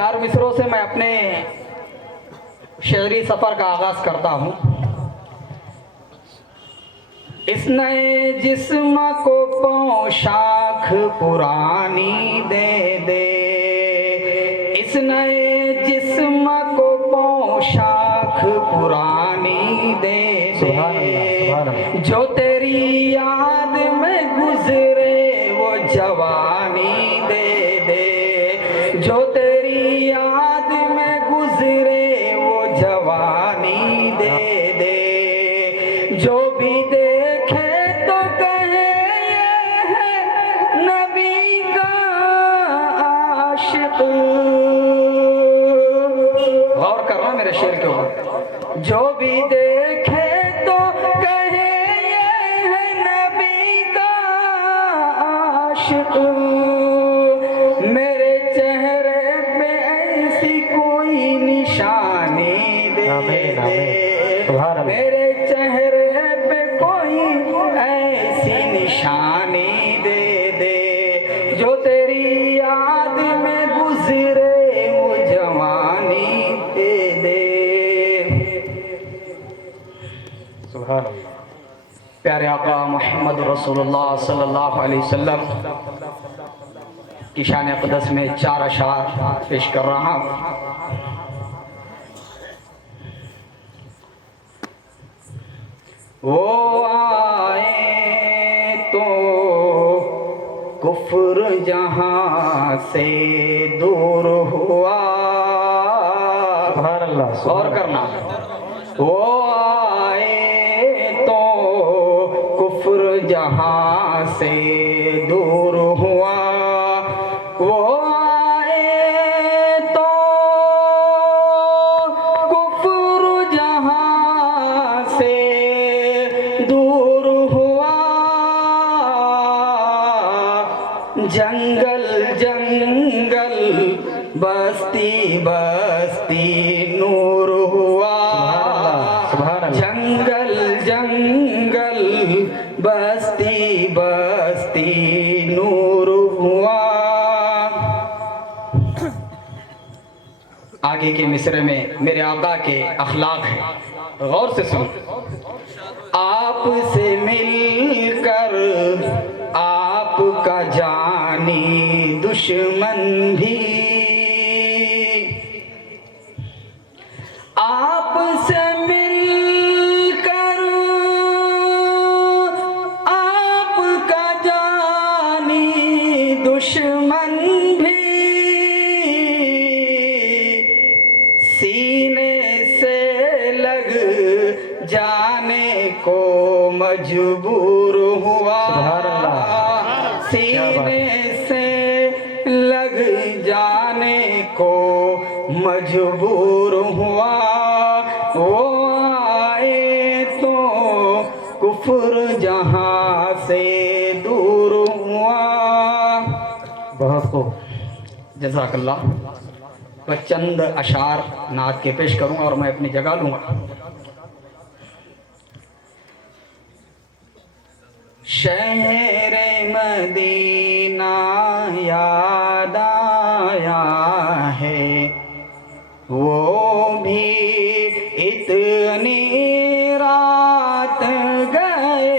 4 مصروں سے میں اپنے شعری سفر کا آغاز کرتا ہوں۔ اس نئے جسم کو پوشاک پرانی دے دے، اس نئے جسم کو پوشاک پرانی دے دے، جو تیری یاد میں گزرے وہ جوانی دے دے، جو تیری یاد میں گزرے وہ جوانی دے دے، جو بھی دیکھے تو کہے یہ ہے نبی کا عاشق۔ غور کرنا میرے شعر کے اوپر، جو بھی دیکھے تو کہے یہ ہے نبی کا عاشق، میرے چہرے پہ ایسی کوئی نشانی دے دے، میرے چہرے پہ کوئی ایسی نشانی دے دے، جو تیری یاد میں گزرے وہ جوانی دے دے۔ سبحان اللہ۔ پیارے آقا محمد رسول اللہ صلی اللہ علیہ وسلم کی شان اقدس میں 4 اشعار پیش کر رہا ہوں۔ وہ آئے تو کفر جہاں سے دور ہوا، سبحان اللہ۔ غور کرنا، وہ آئے تو کفر جہاں سے دور ہوا، وہ آئے تو کفر جہاں سے دور ہوا، جنگل جنگل بستی بستی نور ہوا، جنگل جنگل بستی بستی نور ہوا۔ آگے کے مصرے میں میرے آقا کے اخلاق ہیں، غور سے سن۔ آپ سے مل کر آپ کا جانی دشمن بھی، آپ سے مل کر آپ کا جانی دشمن بھی، سینے سے لگ جانے کو مجبور ہوا، سینے سے لگ جانے کو مجبور ہوا، وہ آئے تو کفر جہاں سے دور ہوا۔ بہت خوب۔ جزاک اللہ۔ میں چند اشعار نعت کے پیش کروں اور میں اپنی جگہ لوں گا۔ شہر مدینہ یاد آیا ہے، وہ بھی اتنی رات گئے،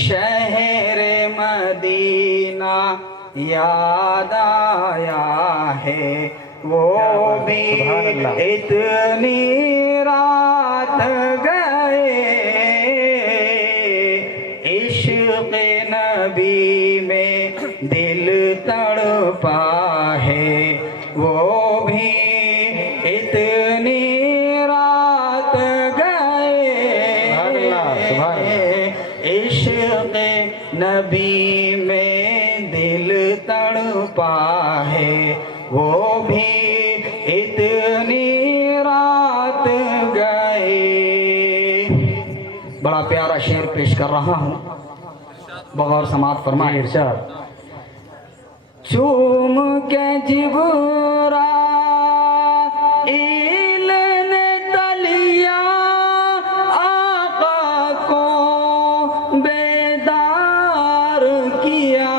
شہر مدینہ یاد آیا ہے، وہ بھی اتنی رات گئے، عشق نبی میں دل تڑپا ہے، وہ بھی اتنی رات گئے، عشق نبی میں دل تڑپا ہے، وہ بھی اتنی رات گئے۔ بڑا پیارا شعر پیش کر رہا ہوں، بغور سماعت فرمائیں۔ ارشاد۔ چوم کے جبرائیل نے تلیا آقا کو بیدار کیا،